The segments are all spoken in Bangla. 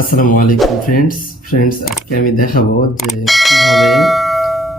আসসালামু আলাইকুম ফ্রেন্ডস আজকে আমি দেখাবো যে কিভাবে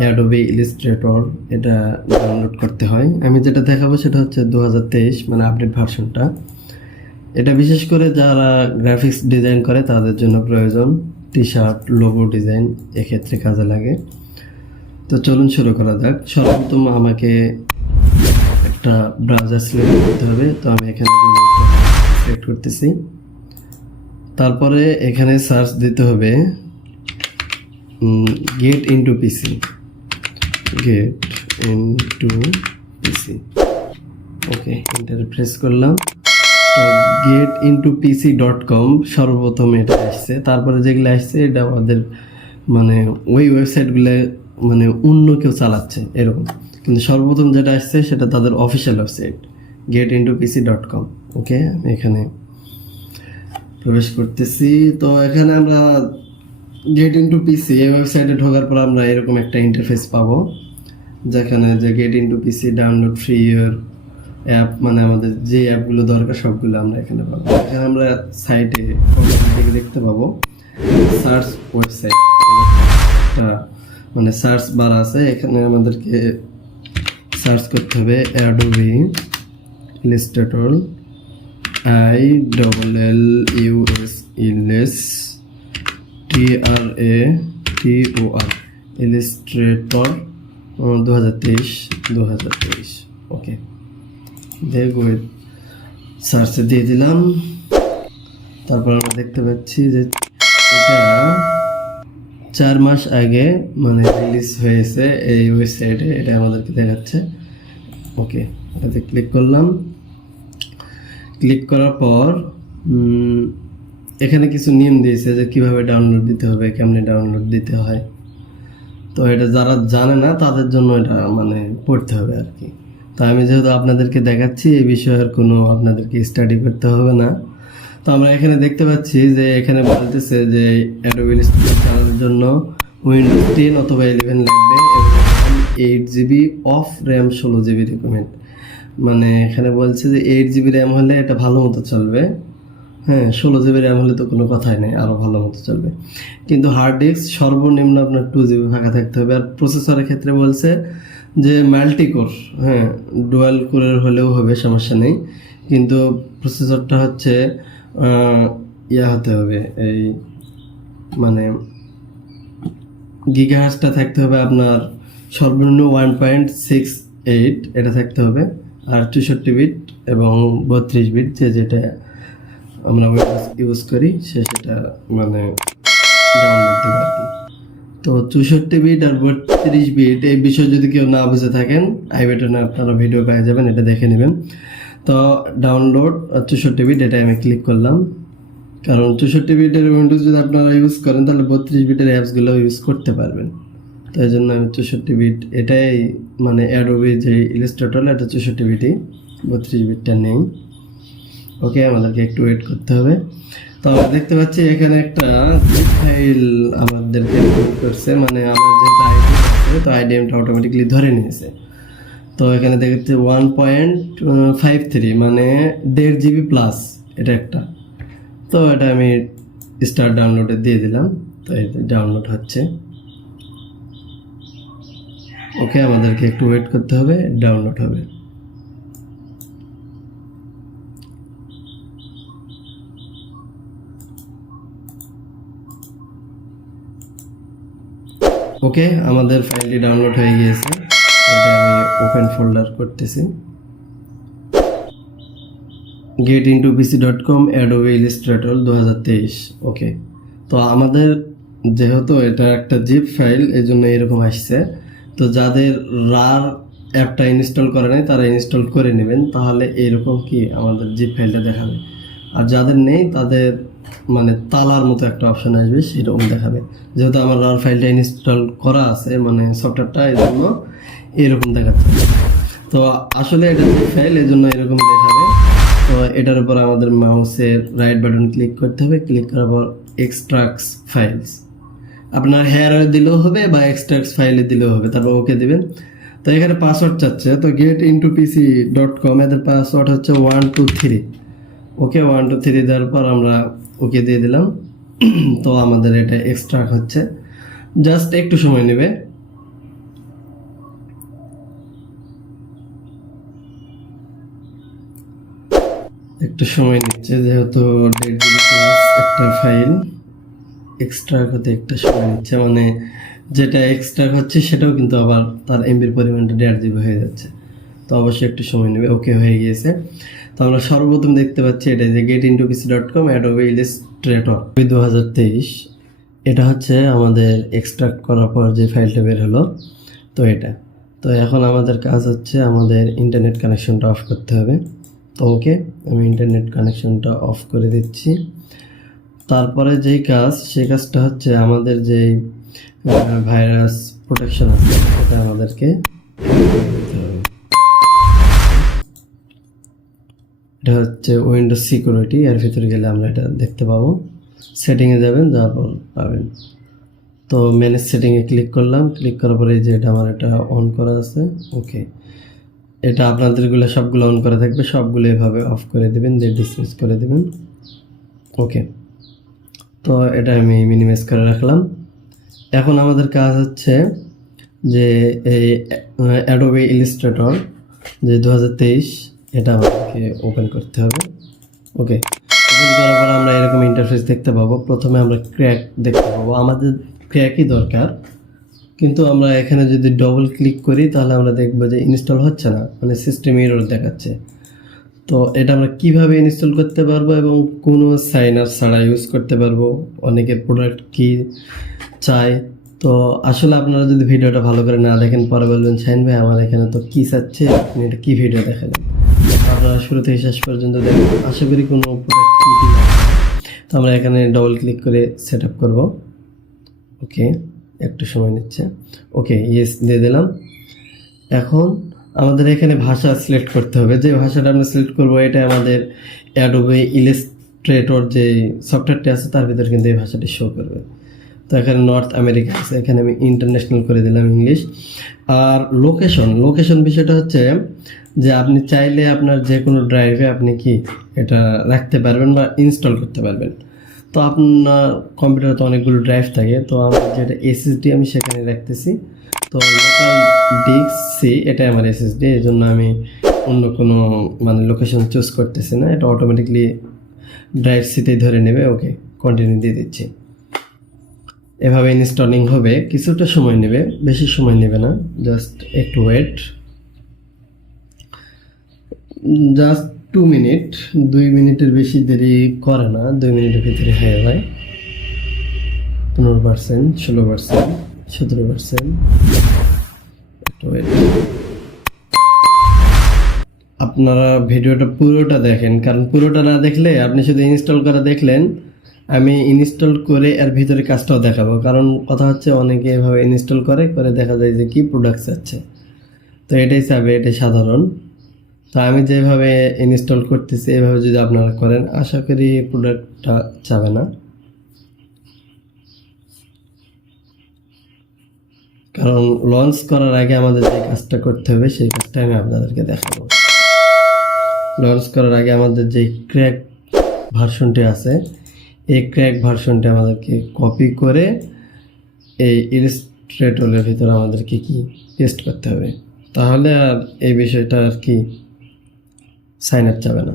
অ্যাডোবি ইলাস্ট্রেটর এটা ডাউনলোড করতে হয়। আমি যেটা দেখাবো সেটা হচ্ছে 2023 মানে আপডেট ভার্সনটা। এটা বিশেষ করে যারা গ্রাফিক্স ডিজাইন করে তাদের জন্য প্রয়োজন। টি শার্ট, লোগো ডিজাইন এক্ষেত্রে কাজে লাগে। তো চলুন শুরু করা যাক। সর্বপ্রথম আমাকে একটা ব্রাউজার সিলেক্ট করতে হবে। তো আমি এখানে সিলেক্ট করতেছি। তারপরে এখানে সার্চ দিতে হবে গেট ইনটু পিসি। ওকে, এন্টার প্রেস করলাম। তো getintoPC.com সর্বপ্রথম এটা আসছে। তারপরে যেগুলো আসছে এটা আমাদের মানে ওই ওয়েবসাইটগুলো মানে অন্য কেউ চালাচ্ছে এরকম, কিন্তু সর্বপ্রথম যেটা আসছে সেটা তাদের অফিসিয়াল ওয়েবসাইট getintoPC.com। ওকে, আমি এখানে প্রবেশ করতেছি। তো এখানে আমরা গেট ইনটু পিসি এই ওয়েবসাইটে ঢোকার পর আমরা এরকম একটা ইন্টারফেস পাবো, যেখানে যে গেট ইনটু পিসি ডাউনলোড ফ্রি ইয়ার অ্যাপ, মানে আমাদের যে অ্যাপগুলো দরকার সবগুলো আমরা এখানে পাবো। এখানে আমরা সাইটে দেখতে পাবো সার্চ ওয়েবসাইট, মানে সার্চ বার আছে। এখানে আমাদেরকে সার্চ করতে হবে অ্যাডোবি ইলাস্ট্রেটর, ILLUSTRATOR ইলাস্ট্রেটর 2023। ওকে, দেখো সার্চে দিয়ে দিলাম। তারপর আমরা দেখতে পাচ্ছি যে এটা 4 মাস আগে মানে রিলিজ হয়েছে এই ওয়েবসাইটে, এটা আমাদেরকে দেখাচ্ছে। ওকে, এটাতে ক্লিক করলাম। ক্লিক করার পর এখানে কিছু নিয়ম দিয়েছে যে কিভাবে ডাউনলোড দিতে হবে, কেমনে ডাউনলোড দিতে হয়। তো এটা যারা জানে না তাদের জন্য এটা মানে পড়তে হবে আর কি। তো আমি যেহেতু আপনাদেরকে দেখাচ্ছি, এই বিষয়ের কোনো আপনাদেরকে স্টাডি করতে হবে না। তো আমরা এখানে দেখতে পাচ্ছি যে এখানে বলতেছে যে অ্যাডোবি ইলাস্ট্রেটর চালানোর জন্য উইন্ডোজ 10 অথবা 11 লাগবে এবং 8GB of RAM 16GB recommend. মানে এখানে বলছে যে 8GB র্যাম হলে এটা ভালো মতো চলবে। হ্যাঁ, 16GB র্যাম হলে তো কোনো কথাই নেই, আরও ভালো মতো চলবে। কিন্তু হার্ড ডিস্ক সর্বনিম্ন আপনার 2GB ফাঁকা থাকতে হবে। আর প্রসেসরের ক্ষেত্রে বলছে যে মাল্টি কোর, হ্যাঁ ডুয়াল কোরের হলেও হবে, সমস্যা নেই। কিন্তু প্রসেসরটা হচ্ছে হতে হবে, এই মানে গিগাহার্টজটা থাকতে হবে আপনার সর্বনিম্ন 1.68 এটা থাকতে হবে। আর 64 বিট এবং 32 বিট যেটা আমরা ইউজ করি সেটা মানে ডাউনলোড দেবো আর কি। তো 64 বিট আর 32 বিট এই বিষয় যদি কেউ না বুঝে থাকেন, আই বাটনে আপনারা ভিডিও পেয়ে যাবেন, এটা দেখে নেবেন। তো ডাউনলোড 64 বিট এটা আমি ক্লিক করলাম, কারণ 64 বিটের উইন্ডোজ যদি আপনারা ইউজ করেন তাহলে 32 বিটের অ্যাপসগুলো ইউজ করতে পারবেন। তো এই জন্য আমি 64 বিট এটাই মানে অ্যাডোবি যে ইলাস্ট্রেটর এটা 64 বিটই, 32 বিটটা নেই। ওকে, আমাদেরকে একটু ওয়েট করতে হবে। তো আমরা দেখতে পাচ্ছি এখানে একটা জিপ ফাইল আমাদেরকে করছে, মানে আমার যেটা আইডি আছে তো আইডিএমটা অটোমেটিকলি ধরে নিয়েছে। তো এখানে দেখতে 1.53 মানে 1.5GB প্লাস এটা একটা। তো এটা আমি স্টার্ট ডাউনলোডে দিয়ে দিলাম। তো এটা ডাউনলোড হচ্ছে। ওকে, আমাদেরকে একটু ওয়েট করতে হবে, ডাউনলোড হবে। ওকে, আমাদের ফাইলটি ডাউনলোড হয়ে গিয়েছে। এটা আমি ওপেন ফোল্ডার করতেছি। getintoPC.com Adobe Illustrator 2023। ওকে, তো আমাদের যেহেতু এটা একটা জিপ ফাইল এই জন্য এরকম আসছে। তো যাদের রার অ্যাপটা ইনস্টল করে নাই তারা ইনস্টল করে নেবেন, তাহলে এরকম কি আমাদের জিপ ফাইলটা দেখাবে। আর যাদের নেই তাদের মানে তালার মতো একটা অপশন আসবে, সেরকম দেখাবে। যেহেতু আমার রার ফাইলটা ইনস্টল করা আছে মানে সফটওয়্যারটা, এই জন্য এরকম দেখাচ্ছে। তো আসলে এটা জিপ ফাইল এই জন্য এরকম দেখাবে। তো এটার উপর আমাদের মাউসের রাইট বাটন ক্লিক করতে হবে। ক্লিক করার পর এক্সট্রাক্টস ফাইলস, আপনার হেয়ারে দিলেও হবে বা এক্সট্রাক্টস ফাইলে দিলেও হবে। তারপর ওকে দিবেন। তো এখানে পাসওয়ার্ড চাচ্ছে। তো getintoPC.com এদের পাসওয়ার্ড হচ্ছে 123। ওকে, 1 2 3 দেওয়ার পর আমরা ওকে দিয়ে দিলাম। তো আমাদের এটা এক্সট্রাক্ট হচ্ছে, জাস্ট একটু সময় নেবে। একটু সময় নিচ্ছে, যেহেতু 1.5 GB প্লাস একটা ফাইল এক্সট্রাক্ট হতে একটা সময় নিচ্ছে, মানে যেটা এক্সট্রাক্ট হচ্ছে সেটাও কিন্তু আবার তার এমবির পরিমাণটা 1.5 GB হয়ে যাচ্ছে, তো অবশ্যই একটু সময় নেবে। ওকে, হয়ে গিয়েছে। তো আমরা সর্বপ্রথম দেখতে পাচ্ছি এটা যে getintopc.com Adobe Illustrator 2023, এটা হচ্ছে আমাদের এক্সট্রাক্ট করার পর যে ফাইলটা বের হলো। তো এটা, তো এখন আমাদের কাজ হচ্ছে আমাদের ইন্টারনেট কানেকশনটা অফ করতে হবে। তো ওকে, আমি ইন্টারনেট কানেকশনটা অফ করে দিচ্ছি। তারপরে যেই কাজ, সেই কাজটা হচ্ছে আমাদের যেই ভাইরাস প্রোটেকশন আছে সেটা আমাদেরকে দিতে হবে। এটা হচ্ছে উইন্ডোজ সিকিউরিটি, এর ভিতরে গেলে আমরা এটা দেখতে পাবো। সেটিংয়ে যাবেন, যাওয়ার পর পাবেন। তো ম্যানেজ সেটিংয়ে ক্লিক করলাম, ক্লিক করার পরে যে এটা আমার এটা অন করা আছে। ওকে, এটা আপনাদেরগুলো সবগুলো অন করা থাকবে, সবগুলো এভাবে অফ করে দেবেন, যে ডিসমিস করে দেবেন। ওকে, তো এটা আমি মিনিমাইজ করে রাখলাম। এখন আমাদের কাজ হচ্ছে যে এই অ্যাডোবি ইলিস্ট্রেটর যে 2023, এটা আমাদেরকে ওপেন করতে হবে। ওকে, ওপেন করার পর আমরা এরকম ইন্টারফেস দেখতে পাবো। প্রথমে আমরা ক্র্যাক দেখতে পাবো, আমাদের ক্র্যাকই দরকার, কিন্তু আমরা এখানে যদি ডবল ক্লিক করি তাহলে আমরা দেখবো যে ইনস্টল হচ্ছে না, মানে সিস্টেম এরর দেখাচ্ছে। তো এটা আমরা কিভাবে ইনস্টল করতে পারবো এবং কোনো সাইনার ছাড়া ইউজ করতে পারবো, অনেকের প্রোডাক্ট কি চাই। তো আসলে আপনারা যদি ভিডিওটা ভালো করে না দেখেন, পরে বলবেন শাহিন ভাই আমার এখানে তো কি চাচ্ছে, আপনি এটা কি ভিডিও দেখালেন। আপনারা শুরু থেকে শেষ পর্যন্ত দেখেন, আশা করি কোনো প্রোডাক্ট কি তো আমরা এখানে ডবল ক্লিক করে সেট আপ করবো। ওকে, একটু সময় নিচ্ছে। ওকে, ইয়েস দিয়ে দিলাম। এখন আমাদের এখানে ভাষা সিলেক্ট করতে হবে, যে ভাষাটা আমরা সিলেক্ট করবো এটা আমাদের অ্যাডোবে ইলাস্ট্রেটর যে সফটওয়্যারটি আছে তার ভিতরে কিন্তু এই ভাষাটি শো করবে। তো এখানে নর্থ আমেরিকা আছে, এখানে আমি ইন্টারন্যাশনাল করে দিলাম ইংলিশ। আর লোকেশন বিষয়টা হচ্ছে যে আপনি চাইলে আপনার যে কোনো ড্রাইভে আপনি কি এটা রাখতে পারবেন বা ইনস্টল করতে পারবেন। তো আপনার কম্পিউটারে তো অনেকগুলো ড্রাইভ থাকে, তো আমার যেটা এসএসডি আমি সেখানে রাখতেছি। তো লোকাল ডিস্ক সি এটাই আমার এসএসডি, এই জন্য আমি অন্য কোনো মানে লোকেশন চুজ করতেছি না, এটা অটোমেটিকলি ড্রাইভ সিতেই ধরে নেবে। ওকে, কন্টিনিউ দিয়ে দিচ্ছি। এভাবে ইনস্টলিং হবে, কিছুটা সময় নেবে, বেশি সময় নেবে না, জাস্ট একটু ওয়েট, জাস্ট 2 মিনিট। 2 মিনিটের বেশি দেরি করে না, 2 মিনিটের ভিতরে হয়ে যায়। 15%, 16%, 17%, একটু ওয়েট। আপনারা ভিডিওটা পুরোটা দেখেন, কারণ পুরোটা না দেখলে আপনি শুধু ইনস্টল করা দেখলেন, আমি ইনস্টল করে এর ভিতরে কাজটাও দেখাবো। কারণ কথা হচ্ছে অনেকে এভাবে ইনস্টল করে করে দেখা যায় যে কি প্রোডাক্ট চাচ্ছে, তো এটাই চাবে, এটাই সাধারণ। তো আমি যেভাবে ইনস্টল করতেছি এভাবে যদি আপনারা করেন, আশা করি প্রোডাক্টটা চাবে না। কারণ লঞ্চ করার আগে আমাদের যে কাজটা করতে হবে সেই কাজটা আমি আপনাদেরকে দেখাবো। লঞ্চ করার আগে আমাদের যে ক্র্যাক ভার্সনটি আছে, এই ক্র্যাক ভার্সনটি আমাদেরকে কপি করে এই ইলাস্ট্রেটরের ভিতরে আমাদেরকে কি পেস্ট করতে হবে, তাহলে আর এই বিষয়টা আর কি সাইন আপ যাবে না।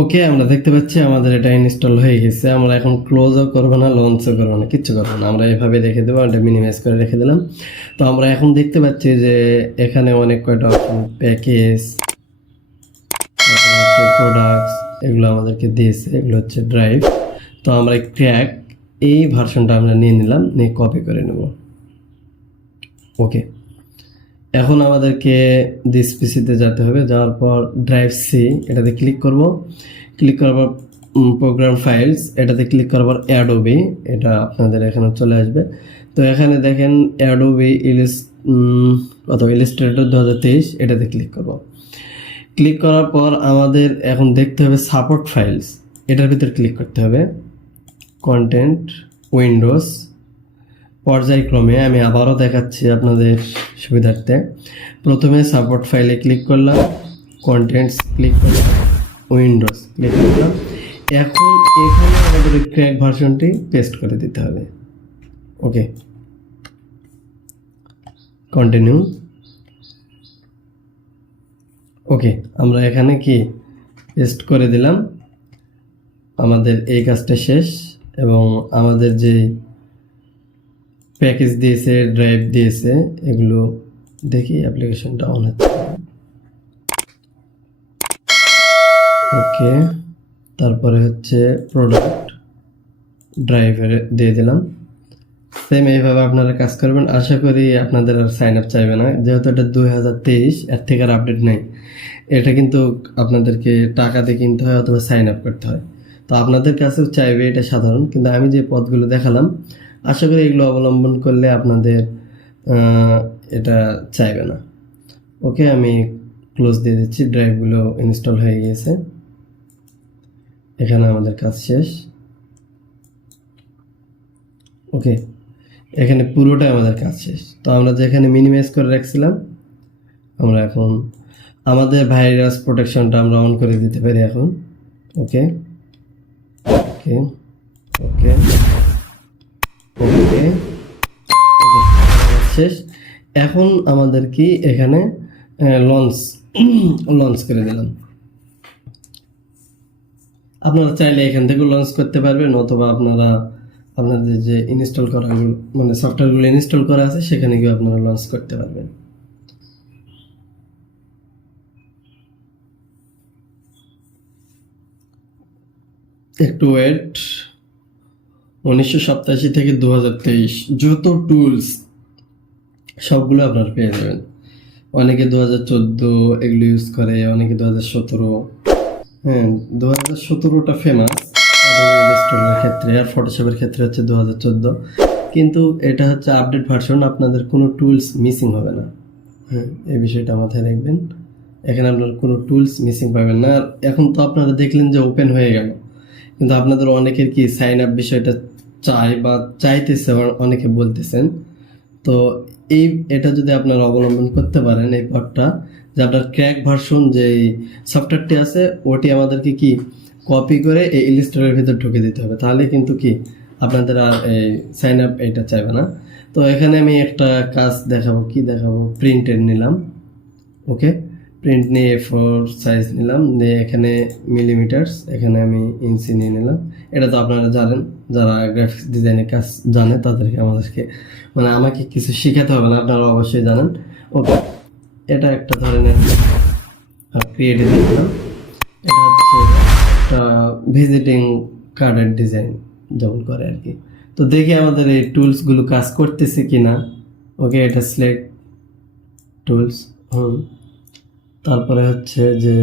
ওকে, আমরা দেখতে পাচ্ছি আমাদের এটা ইনস্টল হয়ে গেছে। আমরা এখন ক্লোজও করবো না, লঞ্চও করবো না, কিচ্ছু করবো না, আমরা এভাবে রেখে দেবো। এটা মিনিমাইজ করে রেখে দিলাম। তো আমরা এখন দেখতে পাচ্ছি যে এখানে অনেক কয়টা অপশন, প্যাকেজ, প্রোডাক্টস, এগুলো আমাদেরকে দিয়েছে। এগুলো হচ্ছে ড্রাইভ। তো আমরা ক্র্যাক এই ভার্সনটা আমরা নিয়ে নিলাম, নিয়ে কপি করে নেব। ওকে, এখন আমাদেরকে দিস পিসিতে যেতে হবে। যাওয়ার পর ড্রাইভ সি, এটাতে ক্লিক করব। ক্লিক করার পর প্রোগ্রাম ফাইলস, এটাতে ক্লিক করার পর অ্যাডোবি, এটা আপনাদের এখানে চলে আসবে। তো এখানে দেখেন অ্যাডোবি অথবা ইলাস্ট্রেটর 2023, এটাতে ক্লিক করব। ক্লিক করার পর আমাদের এখন দেখতে হবে সাপোর্ট ফাইলস, এটার ভিতরে ক্লিক করতে হবে। কন্টেন্ট, উইন্ডোজ, পর্যায়ক্রমে আমি আবারও দেখাচ্ছি আপনাদের সুবিধার্থে। প্রথমে সাপোর্ট ফাইলে ক্লিক করলাম, কন্টেন্টস ক্লিক করলাম, উইন্ডোজ ক্লিক করলাম। এখন এখানে আমাদের ক্র্যাক ভার্সনটি পেস্ট করে দিতে হবে। ওকে, কন্টিনিউ। ওকে, আমরা এখানে কি পেস্ট করে দিলাম। আমাদের এই কাজটা শেষ। এবং আমাদের যে প্যাকেজ দিয়েছে, ড্রাইভ দিয়েছে, এগুলো দেখি অ্যাপ্লিকেশনটা অন হচ্ছে। ওকে, তারপরে হচ্ছে প্রোডাক্ট, ড্রাইভে দিয়ে দিলাম। সেম এইভাবে আপনারা কাজ করবেন। আশা করি আপনাদের আর সাইন আপ চাইবে না, যেহেতু এটা 2023, এর থেকে আর আপডেট নেই। এটা কিন্তু আপনাদেরকে টাকা দিয়ে কিনতে হয় অথবা সাইন আপ করতে হয়। তো আপনাদের কাছেও চাইবে, এটা সাধারণ। কিন্তু আমি যে পথগুলো দেখালাম, আশা করি এগুলো অবলম্বন করলে আপনাদের এটা চাইবে না। ওকে, আমি ক্লোজ দিয়ে দিচ্ছি। ড্রাইভগুলো ইনস্টল হয়ে গিয়েছে। এখানে আমাদের কাজ শেষ। ওকে, এখানে পুরোটাই আমাদের কাজ শেষ। তো আমরা যেখানে মিনিমাইজ করে রাখছিলাম, আমরা এখন আমাদের ভাইরাস প্রোটেকশনটা আমরা অন করে দিতে পারি এখন। ওকে ওকে ওকে ওকে, শেষ। এখন আমাদের কি এখানে লঞ্চ লঞ্চ করে দিলাম। আপনারা চাইলে এখান থেকে লঞ্চ করতে পারবেন, অথবা আপনারা আপনাদের যে ইনস্টল করা মানে সফটওয়্যারগুলো ইনস্টল করা আছে সেখানে গিয়ে আপনারা লঞ্চ করতে পারবেন। একটু ওয়েট। 1987 থেকে 2023 যত টুলস সবগুলো আপনারা পেয়ে যাবেন। অনেকে 2014 এগুলো ইউজ করে, অনেকে 2017। হ্যাঁ, 2017টা ফেমাস অ্যাডোবি ইলাস্ট্রেটরের ক্ষেত্রে, আর ফটোশপের ক্ষেত্রে হচ্ছে 2014। কিন্তু এটা হচ্ছে আপডেট ভার্সন, আপনাদের কোনো টুলস মিসিং হবে না। হ্যাঁ, এই বিষয়টা মাথায় রাখবেন। এখানে আপনার কোনো টুলস মিসিং পাবেন না। আর এখন তো আপনারা দেখলেন যে ওপেন হয়ে গেল, কিন্তু আপনাদের অনেকের কি সাইন আপ বিষয়টা চাই বা চাইতেছে, অনেকে বলতেছেন। তো এটা যদি আপনারা অবলম্বন করতে পারেন, এই পথটা, যে আপনার ক্র্যাক ভার্সন যে সফটওয়্যারটি আছে ওটি আমাদেরকে কি কপি করে এই ইলাস্ট্রেটরের ভিতর ঢুকে দিতে হবে, তাহলে কিন্তু কি আপনাদের আর এই সাইন আপ এটা চাইবে না। তো এখানে আমি একটা কাজ দেখাবো, কি দেখাবো, প্রিন্টের নিলাম। ওকে, প্রিন্ট নিয়ে A4 সাইজ নিলাম, দিয়ে এখানে মিলিমিটার্স, এখানে আমি ইঞ্চি নিয়ে নিলাম। এটা তো আপনারা জানেন, যারা গ্রাফিক্স ডিজাইনের কাজ জানে তাদেরকে মানে আমাকে কিছু শেখাতে হবে না, আপনারা অবশ্যই জানেন। ওকে, এটা একটা ধরনের ক্রিয়েটিভ দিলাম। এটা হচ্ছে একটা ভিজিটিং কার্ডের ডিজাইন যেমন করে আর কি। তো দেখি আমাদের এই টুলসগুলো কাজ করতেছে কিনা। ওকে, এটা সিলেক্ট টুলস। তারপরে হচ্ছে যে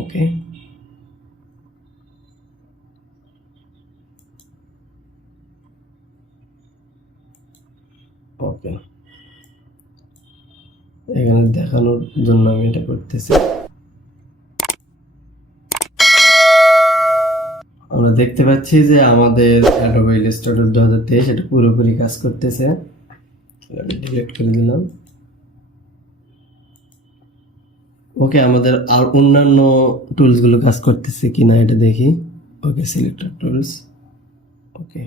ওকে ওকে, এখানে দেখানোর জন্য আমি এটা করতেছি। আমরা দেখতে পাচ্ছি যে আমাদের অ্যাডোবি ইলাস্ট্রেটর 2023 এটা পুরোপুরি কাজ করতেছে। আমি ডিলিট করে দিলাম। ওকে, আমাদের আর অন্যান্য টুলসগুলো কাজ করতেছে কিনা এটা দেখি। ওকে, সিলেক্টেড টুলস। ওকে,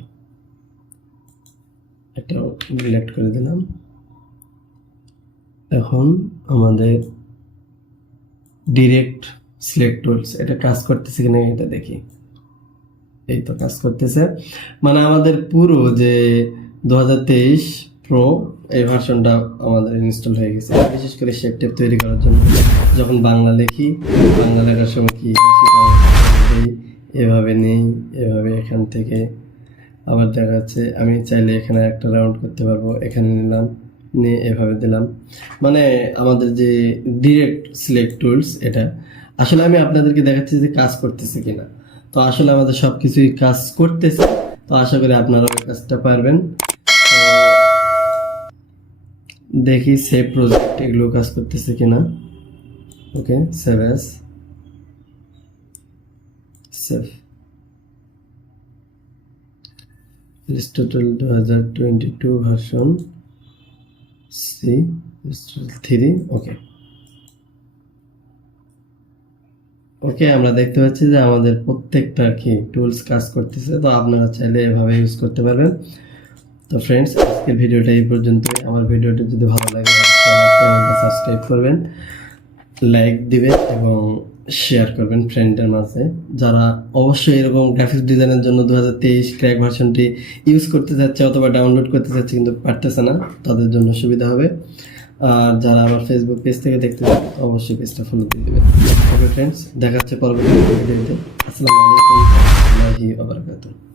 এটা ডিলিট করে দিলাম। এখন আমাদের ডিরেক্ট সিলেক্ট টুলস, এটা কাজ করতেছে কিনা এটা দেখি। এই তো কাজ করতেছে, মানে আমাদের পুরো যে 2023 প্রো এই ভার্সনটা আমাদের ইনস্টল হয়ে গেছে। বিশেষ করে শেপ টেপ তৈরি করার জন্য যখন বাংলা লিখি, বাংলা লেখার সময় কি এভাবে নেই, এভাবে এখান থেকে আবার দেখা যাচ্ছে আমি চাইলে এখানে একটা রাউন্ড করতে পারবো, এখানে নিলাম, নিয়ে এভাবে দিলাম। মানে আমাদের যে ডিরেক্ট সিলেক্ট টুলস, এটা আসলে আমি আপনাদেরকে দেখাচ্ছি যে কাজ করতেছে কিনা। তো আসলে আমাদের সব কিছুই কাজ করতেছে, তো আশা করি আপনারা ওই কাজটা পারবেন। তো দেখি সেভ প্রজেক্ট এগুলো কাজ করতেছে কিনা। Okay, save as, save Aristotle 2022 version C 3। Okay okay, আমরা দেখতে পাচ্ছি যে আমাদের প্রত্যেকটা কি টুলস কাজ করতেছে। তো আপনারা চাইলে এভাবে ইউজ করতে পারবেন। তো ফ্রেন্ডস, আজকের ভিডিওটা এই পর্যন্তই। আমার ভিডিওটি যদি ভালো লাগে অবশ্যই আমার চ্যানেলটা সাবস্ক্রাইব করবেন, লাইক দিবেন এবং শেয়ার করবেন ফ্রেন্ডদের মাঝে। যারা অবশ্যই এরকম গ্রাফিক্স ডিজাইনের জন্য 2023 ক্র্যাক ভার্সনটি ইউজ করতে চাচ্ছে অথবা ডাউনলোড করতে চাচ্ছে কিন্তু পারতেছে না, তাদের জন্য সুবিধা হবে। আর যারা আমার ফেসবুক পেজ থেকে দেখতে চান অবশ্যই পেজটা ফলো দিয়ে দেবেন। ওকে ফ্রেন্ডস, দেখা হচ্ছে পরবর্তী ভিডিওতে। আসসালামু আলাইকুম ওয়া রাহমাতুল্লাহি ওয়া বারাকাতুহু।